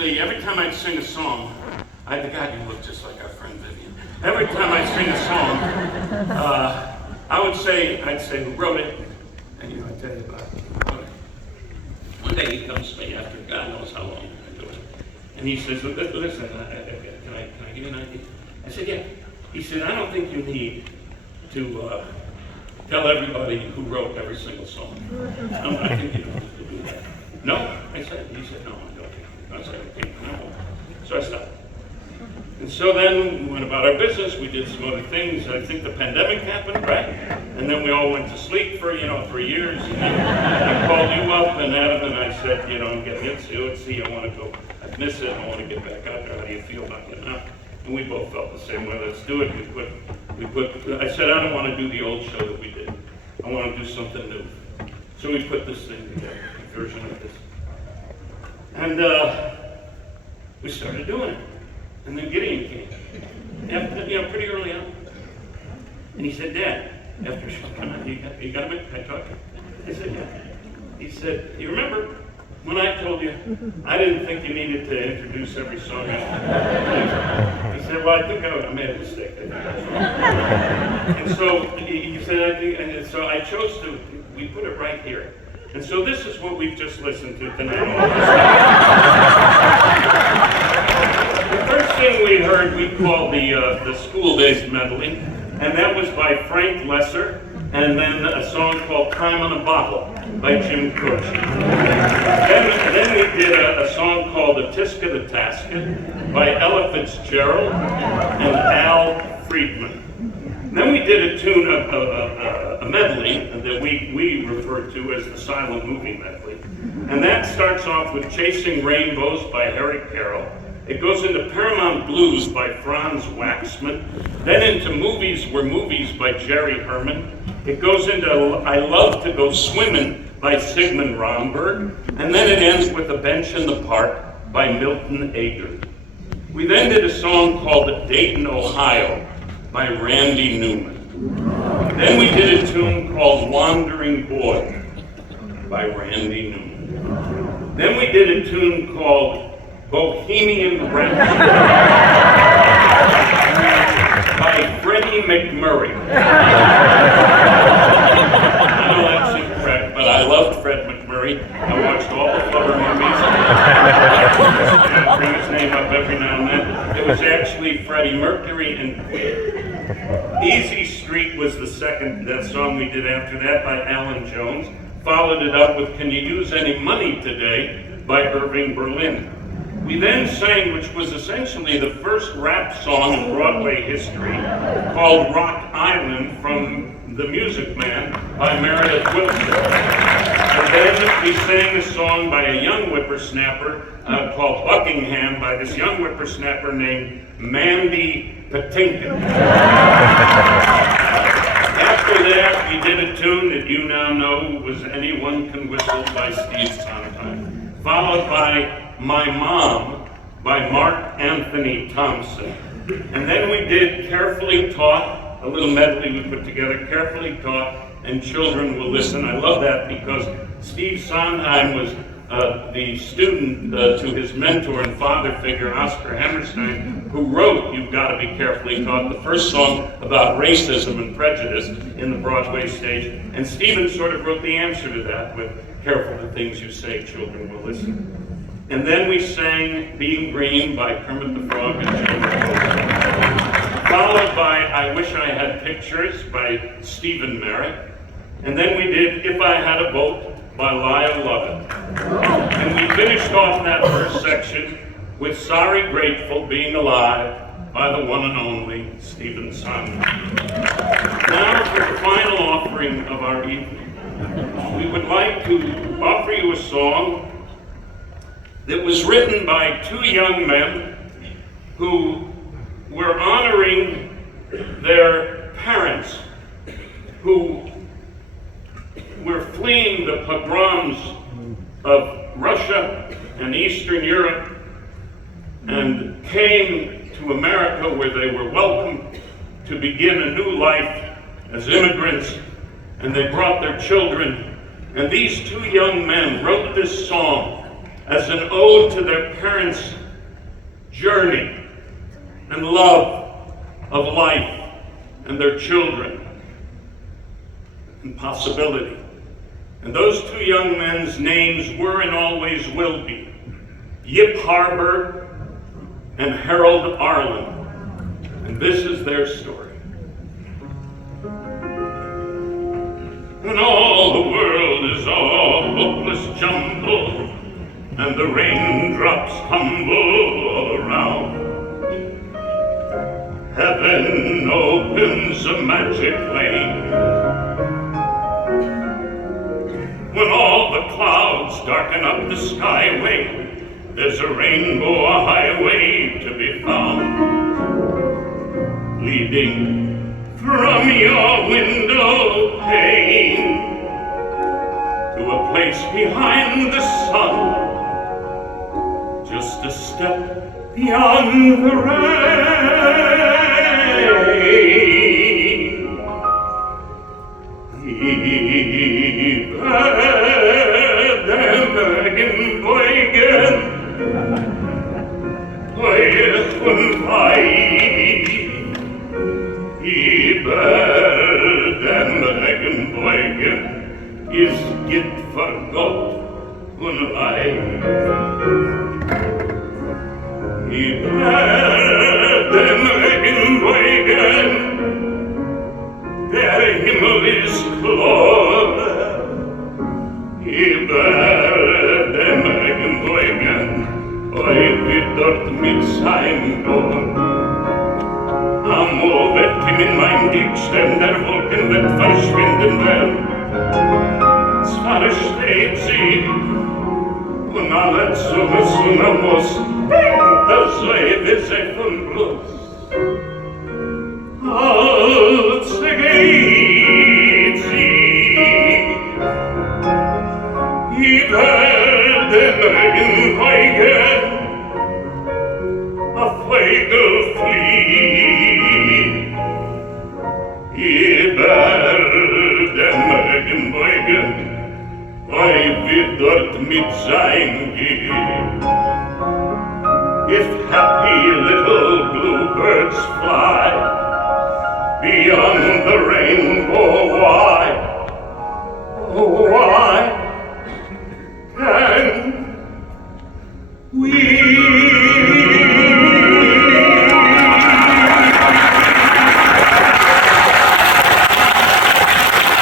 essentially, every time I'd sing a song, I had the guy who looked just like our friend Vivian. Every time I'd sing a song, I'd say, who wrote it? And I'd tell you about it. One day he comes to me after God knows how long I've been doing it. And he says, listen, can I give you an idea? I said, yeah. He said, I don't think you need to tell everybody who wrote every single song. I think you don't have to do that. No? I said, he said, no, I'm joking. I said, okay, no. So I stopped. And so then we went about our business, we did some other things. I think the pandemic happened, right? And then we all went to sleep for years. And I called you up and Adam and I said, I'm getting it, I want to go, I miss it, I want to get back out there, how do you feel about getting out? And we both felt the same way, let's do it. I said, I don't want to do the old show that we did. I want to do something new. So we put this thing together, a version of this. And we started doing it. And then Gideon came, pretty early on. And he said, Dad, after a short time, you got a minute? Can I talk? I said, yeah. He said, you remember when I told you I didn't think you needed to introduce every song? He said, well, I think I made a mistake. And so he said, and so I chose to, we put it right here. And so this is what we've just listened to tonight. The first thing we heard we called the School Days Medley, and that was by Frank Lesser, and then a song called Time on a Bottle by Jim Cush. Then we did a song called The Tiska the Taska by Ella Fitzgerald and Al Friedman. Then we did a tune, a medley that we refer to as the silent movie medley. And that starts off with Chasing Rainbows by Harry Carroll. It goes into Paramount Blues by Franz Waxman. Then into Movies Were Movies by Jerry Herman. It goes into I Love to Go Swimming by Sigmund Romberg. And then it ends with A Bench in the Park by Milton Ager. We then did a song called Dayton, Ohio by Randy Newman. Then we did a tune called Wandering Boy by Randy Newman. Then we did a tune called Bohemian Rhapsody by Freddie McMurray. I know that's incorrect, but I loved Fred McMurray. I watched all the Flubber movies. I bring his name up every now and then. It was actually Freddie Mercury and Queen. Easy Street was the second song we did after that by Alan Jones. Followed it up with Can You Use Any Money Today by Irving Berlin. We then sang, which was essentially the first rap song in Broadway history, called Rock Island from The Music Man by Meredith Willson. And then we sang a song by a young whippersnapper called Buckingham by this young whippersnapper named Mandy Patinkin. After that, we did a tune that you now know was Anyone Can Whistle by Steve Sondheim, followed by My Mom by Mark Anthony Thompson. And then we did Carefully Taught, a little medley we put together, Carefully Taught and Children Will Listen. I love that because Steve Sondheim was the student to his mentor and father figure, Oscar Hammerstein, who wrote You've Got to Be Carefully Taught, the first song about racism and prejudice in the Broadway stage. And Stephen sort of wrote the answer to that with Careful the Things You Say, Children Will Listen. And then we sang Being Green by Kermit the Frog and Jim Rose, followed by I Wish I Had Pictures by Stephen Merritt. And then we did If I Had a Boat by Lyle Lovett. And we finished off that first section with Sorry Grateful Being Alive by the one and only Stephen Sondheim. Now for the final offering of our evening. We would like to offer you a song that was written by two young men who were honoring their parents who were fleeing the pogroms of Russia and Eastern Europe and came to America where they were welcomed to begin a new life as immigrants, and they brought their children. And these two young men wrote this song as an ode to their parents' journey and love of life and their children and possibility. And those two young men's names were and always will be Yip Harburg and Harold Arlen. And this is their story. When all the world is a hopeless jumble and the raindrops tumble all around, heaven opens a magic lane. When all the clouds darken up the skyway, there's a rainbow, a highway to be found, leading from your window pane to a place behind the sun, just a step beyond the rain. Is git forgot und rein. I werden Regenweigen, der Himmel ist klar. I werden Regenweigen, euch wird dort mit sein Dorn. Amor wird ihm in mein Dickstern der Wolken wird verschwinden werden. Zwar steht sie, und alle zu wissen muss, das Leben sei von Bloß. Als geht sie, über den Regenweigen, a Vogel flieht, über den Regenweigen, weil wir dort mit sein gehen. If happy little bluebirds fly beyond the rainbow wide, oh,